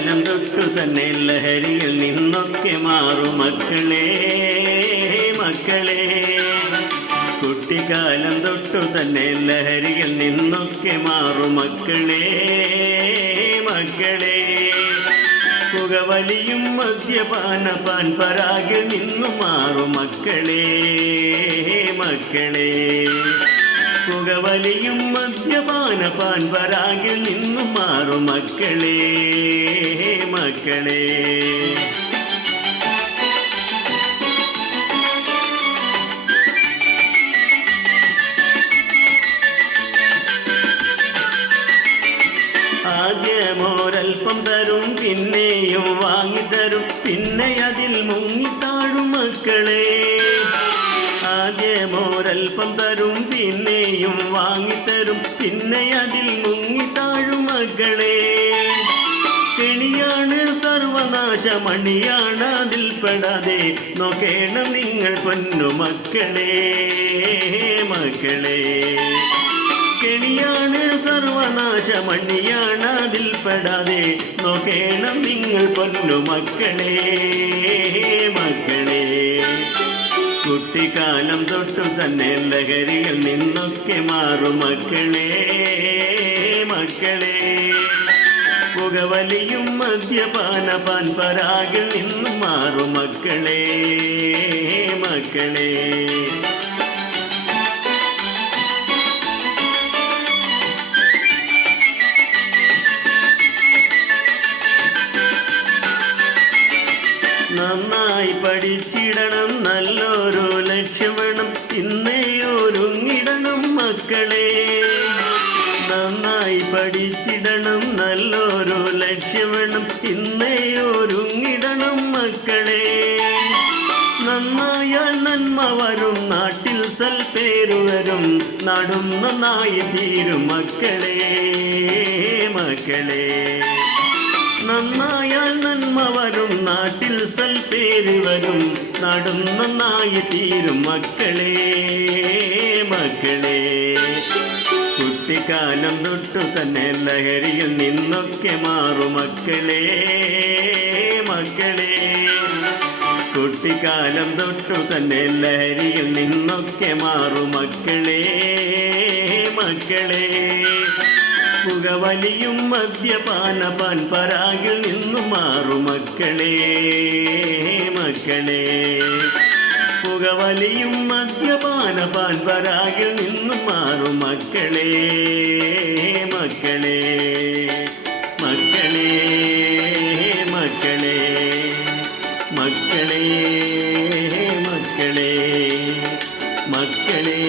കുട്ടിക്കാലം തൊട്ടു തന്നെ ലഹരിയിൽ നിന്നൊക്കെ മാറും മക്കളെ മക്കളെ. കുട്ടിക്കാലം തൊട്ടു തന്നെ ലഹരിയിൽ നിന്നൊക്കെ മാറും മക്കളെ മക്കളെ. പുകവലിയും മദ്യപാന പാൻപരാഗിൽ നിന്നു മാറും മക്കളെ മക്കളെ. പുകവലിയും മദ്യപാന പാൻപരാഗിൽ നിന്നു മാറും മക്കളെ മക്കളെ. ആദ്യമോരൽപ്പം തരും പിന്നെയും വാങ്ങിത്തരും പിന്നെ അതിൽ മുങ്ങിത്താഴും മക്കളെ. ആദ്യമോരൽപ്പം തരും പിന്നെയും വാങ്ങിത്തരും പിന്നെ അതിൽ മുങ്ങിത്താഴും മക്കളെ. കെണിയാണ് സർവനാശമണിയാണ് അതിൽ പെടാതെ നോക്കേണം നിങ്ങൾ പൊന്നു മക്കളെ മക്കളെ. കെണിയാണ് സർവനാശമണിയാണ് അതിൽ പെടാതെ നോക്കേണം നിങ്ങൾ പൊന്നു മക്കളെ മക്കളെ. കുട്ടിക്കാലം തൊട്ടു തന്നെ ലഹരിയിൽ നിന്നൊക്കെ മാറും മക്കളെ മക്കളെ. പുകവലിയും മദ്യപാന പാൻപരാഗിൽ നിന്നും മാറും മക്കളെ മക്കളെ. നന്നായി പഠിച്ചിടണം നല്ലൊരു ലക്ഷ്യം വേണം ഇന്നേ ഒരുങ്ങിടണം മക്കളെ. നന്നായി പഠിച്ചിടണം നല്ലൊരു ലക്ഷ്യം വേണം ഇന്നേ ഒരുങ്ങിടണം മക്കളെ. നന്നായാൽ നന്മ വരും നാട്ടിൽ സൽപ്പേരു വരും നാടും നന്നായി തീരും മക്കളെ മക്കളെ. നന്നായാൽ നന്മ വരും നാട്ടിൽ സൽപ്പേര് വരും നാടും നന്നായി തീരും മക്കളെ മക്കളെ. കുട്ടിക്കാലം തൊട്ടു തന്നെ ലഹരിയിൽ നിന്നൊക്കെ മാറും മക്കളെ മക്കളെ. കുട്ടിക്കാലം തൊട്ടു തന്നെ ലഹരിയിൽ നിന്നൊക്കെ മാറും മക്കളെ മക്കളെ. പുകവലിയും മദ്യപാന പാൻപരാഗിൽ നിന്നു മാറും മക്കളെ മക്കളെ. പുകവലിയും മദ്യപാന പാൻപരാഗിൽ നിന്നു മാറും മക്കളെ മക്കളെ മക്കളെ മക്കളെ മക്കളെ മക്കളെ മക്കളെ.